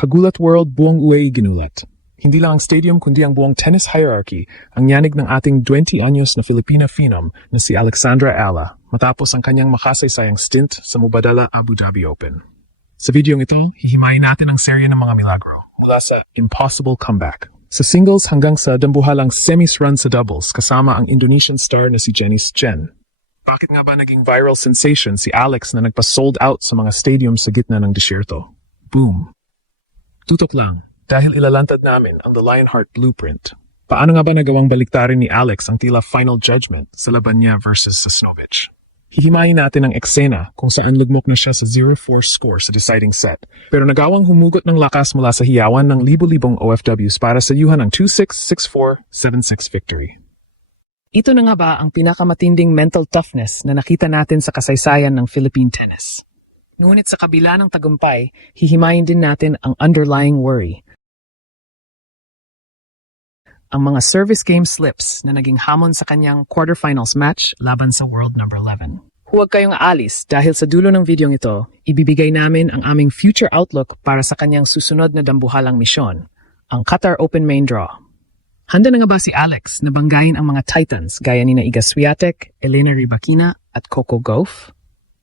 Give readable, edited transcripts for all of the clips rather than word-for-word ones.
Kagulat World buong UAE ginulat. Hindi lang ang stadium kundi ang buong tennis hierarchy ang yanig ng ating 20 anyos na Filipina phenom na si Alexandra Ala matapos ang kanyang makasaysayang stint sa Mubadala Abu Dhabi Open. Sa videong ito, hihimayin natin ang serye ng mga milagro mula sa impossible comeback sa singles hanggang sa dambuhalang semis run sa doubles kasama ang Indonesian star na si Janice Jen. Bakit nga ba naging viral sensation si Alex na nagpa-sold out sa mga stadium sa gitna ng disyerto? Boom! Tutok lang, dahil ilalantad namin ang The Lionheart Blueprint. Paano nga ba nagawang baliktarin ni Alex ang tila final judgment sa laban niya versus Sasnovich? Hihimayin natin ang eksena kung saan lugmok na siya sa 0-4 score sa deciding set, pero nagawang humugot ng lakas mula sa hiyawan ng libo-libong OFWs para sa yuhan ng 2-6, 6-4, 7-6 victory. Ito na nga ba ang pinakamatinding mental toughness na nakita natin sa kasaysayan ng Philippine tennis? Ngunit sa kabila ng tagumpay, hihimayin din natin ang underlying worry. Ang mga service game slips na naging hamon sa kanyang quarterfinals match laban sa world number 11. Huwag kayong aalis dahil sa dulo ng videong ito, ibibigay namin ang aming future outlook para sa kanyang susunod na dambuhalang misyon, ang Qatar Open Main Draw. Handa na nga ba si Alex na banggain ang mga titans gaya ni Iga Swiatek, Elena Rybakina at Coco Gauff?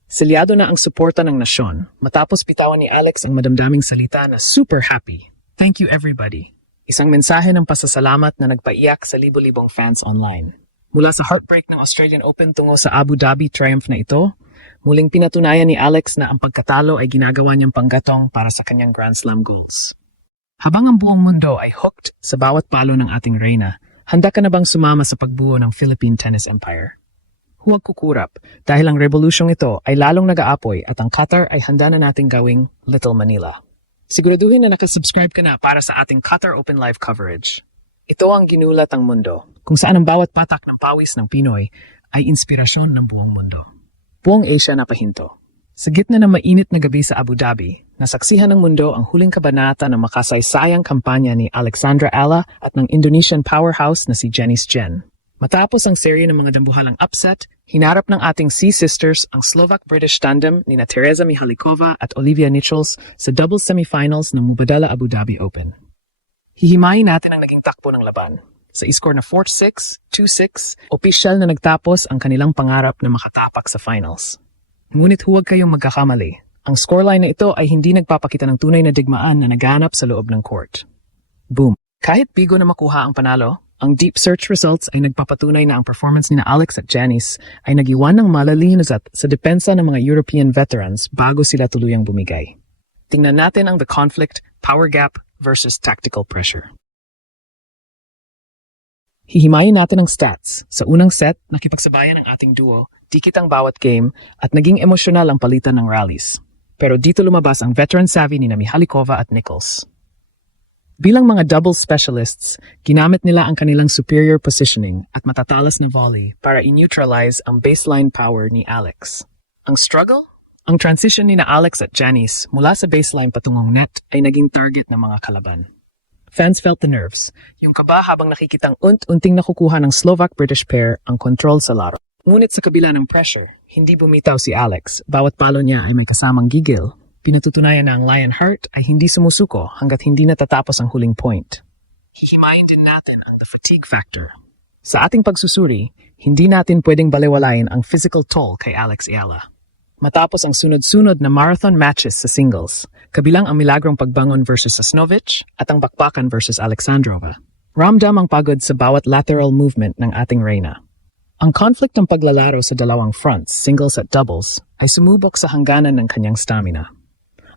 Selyado na ang suporta ng nasyon matapos bitawan ni Alex ang madamdaming salita na super happy. Thank you everybody. Isang mensahe ng pasasalamat na nagpaiyak sa libo-libong fans online. Mula sa heartbreak ng Australian Open tungo sa Abu Dhabi triumph na ito, muling pinatunayan ni Alex na ang pagkatalo ay ginagawa niyang panggatong para sa kanyang Grand Slam goals. Habang ang buong mundo ay hooked sa bawat palo ng ating reyna, handa ka na bang sumama sa pagbuo ng Philippine Tennis Empire? Huwag kukurap dahil ang revolusyong ito ay lalong nag-aapoy at ang Qatar ay handa na nating gawing Little Manila. Siguraduhin na nakasubscribe ka na para sa ating Qatar Open Live coverage. Ito ang ginulat ang mundo, kung saan ang bawat patak ng pawis ng Pinoy ay inspirasyon ng buong mundo. Buong Asia napahinto. Sa gitna ng mainit na gabi sa Abu Dhabi, nasaksihan ng mundo ang huling kabanata ng makasaysayang kampanya ni Alexandra Ala at ng Indonesian powerhouse na si Janice Jen. Matapos ang serye ng mga dambuhalang upset, hinarap ng ating Sea Sisters ang Slovak-British tandem ni Teresa Mihalikova at Olivia Nichols sa doubles semifinals ng Mubadala Abu Dhabi Open. Hihimayin natin ang naging takbo ng laban. Sa score na 4-6, 2-6, opisyal na nagtapos ang kanilang pangarap na makatapak sa finals. Ngunit huwag kayong magkakamali. Ang scoreline na ito ay hindi nagpapakita ng tunay na digmaan na naganap sa loob ng court. Boom! Kahit bigo na makuha ang panalo, ang deep search results ay nagpapatunay na ang performance ni Alex at Janice ay nagiwan ng malalihinasat sa depensa ng mga European veterans bago sila tuluyang bumigay. Tingnan natin ang the conflict, power gap versus tactical pressure. Hihimayin natin ang stats. Sa unang set, nakipagsabayan ang ating duo, dikit ang bawat game at naging emosyonal ang palitan ng rallies. Pero dito lumabas ang veteran savvy ni Mihalikova at Nichols. Bilang mga double specialists, ginamit nila ang kanilang superior positioning at matatalas na volley para i-neutralize ang baseline power ni Alex. Ang struggle? Ang transition ni Alex at Janice mula sa baseline patungong net ay naging target ng mga kalaban. Fans felt the nerves, yung kaba habang nakikitang unting nakukuha ng Slovak-British pair ang control sa laro. Ngunit sa kabila ng pressure, hindi bumitaw si Alex. Bawat palo niya ay may kasamang gigil. Pinatutunayan na ang Lionheart ay hindi sumusuko hanggat hindi natatapos ang huling point. Hihimayin din natin ang the fatigue factor. Sa ating pagsusuri, hindi natin pwedeng balewalain ang physical toll kay Alex Ayala. Matapos ang sunod-sunod na marathon matches sa singles, kabilang ang milagrong pagbangon versus Sasnovich at ang bakbakan versus Alexandrova, ramdam ang pagod sa bawat lateral movement ng ating reyna. Ang conflict ng paglalaro sa dalawang fronts, singles at doubles, ay sumubok sa hangganan ng kanyang stamina.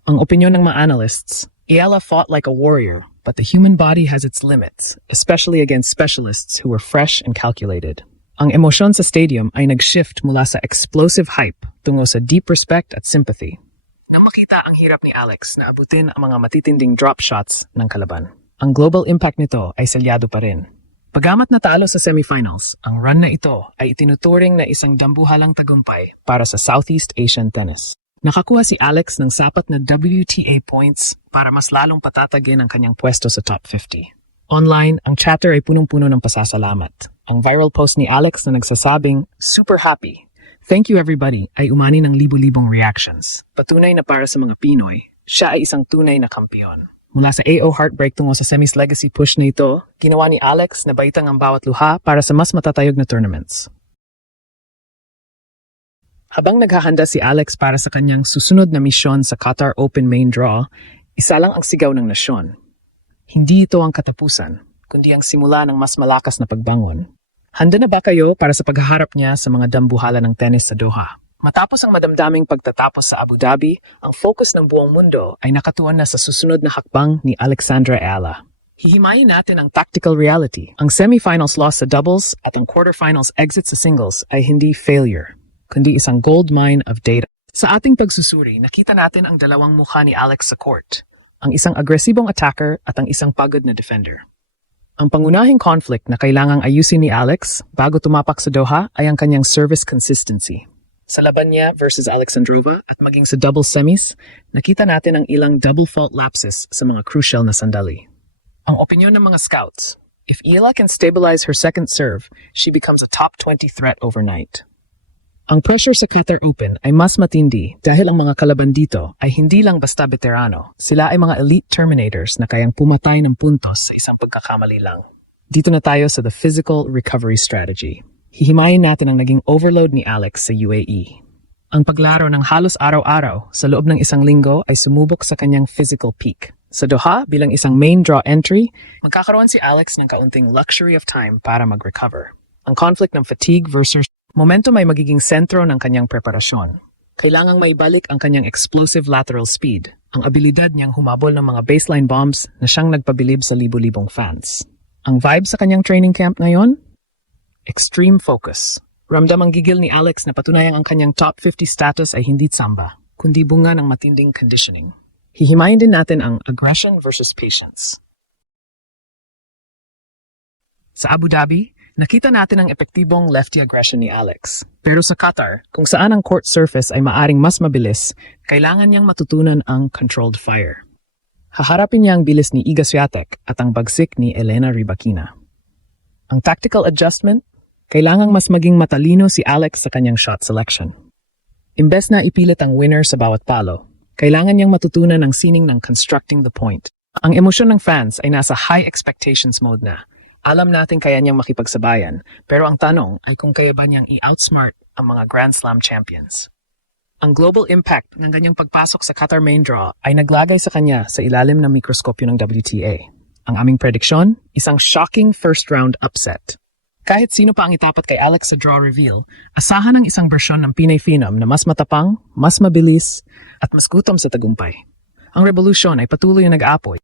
Ang opinyon ng mga analysts, Ayala fought like a warrior, but the human body has its limits, especially against specialists who were fresh and calculated. Ang emosyon sa stadium ay nag-shift mula sa explosive hype tungo sa deep respect at sympathy. Nang makita ang hirap ni Alex na abutin ang mga matitinding drop shots ng kalaban, ang global impact nito ay selyado pa rin. Pagamat natalo sa semifinals, ang run na ito ay itinuturing na isang dambuhalang tagumpay para sa Southeast Asian tennis. Nakakuha si Alex ng sapat na WTA points para mas lalong patatagin ang kanyang pwesto sa top 50. Online, ang chatter ay punong-puno ng pasasalamat. Ang viral post ni Alex na nagsasabing, "Super happy. Thank you everybody," ay umani ng libo-libong reactions. Patunay na para sa mga Pinoy, siya ay isang tunay na kampiyon. Mula sa AO heartbreak tungo sa semis legacy push na ito, ginawa ni Alex na baitang ang bawat luha para sa mas matatayog na tournaments. Habang naghahanda si Alex para sa kanyang susunod na misyon sa Qatar Open main draw, isa lang ang sigaw ng nasyon. Hindi ito ang katapusan, kundi ang simula ng mas malakas na pagbangon. Handa na ba kayo para sa paghaharap niya sa mga dambuhala ng tennis sa Doha? Matapos ang madamdaming pagtatapos sa Abu Dhabi, ang focus ng buong mundo ay nakatuon na sa susunod na hakbang ni Alexandra Ayala. Hihimayin natin ang tactical reality. Ang semifinals loss sa doubles at ang quarterfinals exit sa singles ay hindi failure, kundi isang gold mine of data. Sa ating pagsusuri, nakita natin ang dalawang mukha ni Alex sa court, ang isang agresibong attacker at ang isang pagod na defender. Ang pangunahing conflict na kailangang ayusin ni Alex bago tumapak sa Doha ay ang kanyang service consistency. Sa laban niya versus Alexandrova at maging sa double semis, nakita natin ang ilang double fault lapses sa mga crucial na sandali. Ang opinyon ng mga scouts, if Ayala can stabilize her second serve, she becomes a top 20 threat overnight. Ang pressure sa Qatar Open ay mas matindi dahil ang mga kalaban dito ay hindi lang basta veterano. Sila ay mga elite terminators na kayang pumatay ng puntos sa isang pagkakamali lang. Dito na tayo sa the physical recovery strategy. Hihimayin natin ang naging overload ni Alex sa UAE. Ang paglaro ng halos araw-araw sa loob ng isang linggo ay sumubok sa kanyang physical peak. Sa Doha, bilang isang main draw entry, magkakaroon si Alex ng kaunting luxury of time para mag-recover. Ang conflict ng fatigue versus momentum ay magiging sentro ng kanyang preparasyon. Kailangang maibalik ang kanyang explosive lateral speed, ang abilidad niyang humabol ng mga baseline bombs na siyang nagpabilib sa libo-libong fans. Ang vibe sa kanyang training camp ngayon? Extreme focus. Ramdam ang gigil ni Alex na patunayang ang kanyang top 50 status ay hindi tsamba, kundi bunga ng matinding conditioning. Hihimayin din natin ang aggression versus patience. Sa Abu Dhabi, nakita natin ang epektibong lefty aggression ni Alex. Pero sa Qatar, kung saan ang court surface ay maaring mas mabilis, kailangan niyang matutunan ang controlled fire. Haharapin niya ang bilis ni Iga Swiatek at ang bagsik ni Elena Rybakina. Ang tactical adjustment, kailangang mas maging matalino si Alex sa kanyang shot selection. Imbes na ipilit ang winner sa bawat palo, kailangan niyang matutunan ang sining ng constructing the point. Ang emosyon ng fans ay nasa high expectations mode na. Alam natin kaya niyang makipagsabayan, pero ang tanong ay kung kaya ba niyang i-outsmart ang mga Grand Slam champions. Ang global impact ng ganyang pagpasok sa Qatar main draw ay naglagay sa kanya sa ilalim ng mikroskopyo ng WTA. Ang aming prediksyon, isang shocking first-round upset. Kahit sino pa ang itapat kay Alex sa draw reveal, asahan ang isang bersyon ng Pinay Phenom na mas matapang, mas mabilis, at mas gutom sa tagumpay. Ang revolusyon ay patuloy na nag-aapoy.